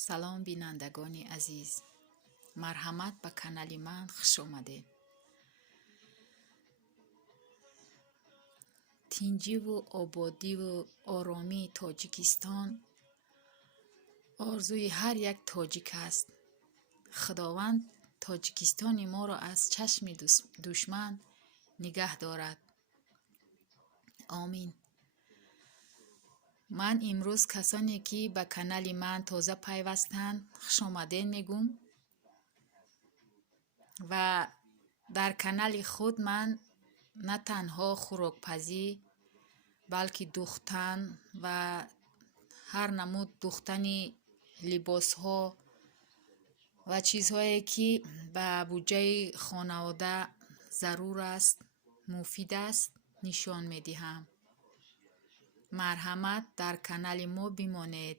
سلام بینندگان عزیز، مرحمت به کانال من خوش آمدید. تینجی و آبادی و آرامی تاجیکستان آرزوی هر یک تاجیک است. خداوند تاجیکستان ما را از چشم دشمن نگه دارد. آمین. من امروز کسانی که به کانال من تازه پیوستند خوش آمدین میگم و در کانال خود من نه تنها خوراکپزی بلکه دوختن و هر نمود دوختنی لباس ها و چیزهایی که به بودجه خانواده ضرور است، مفید است نشان میدهم. مرحمت در کانال ما بمانید.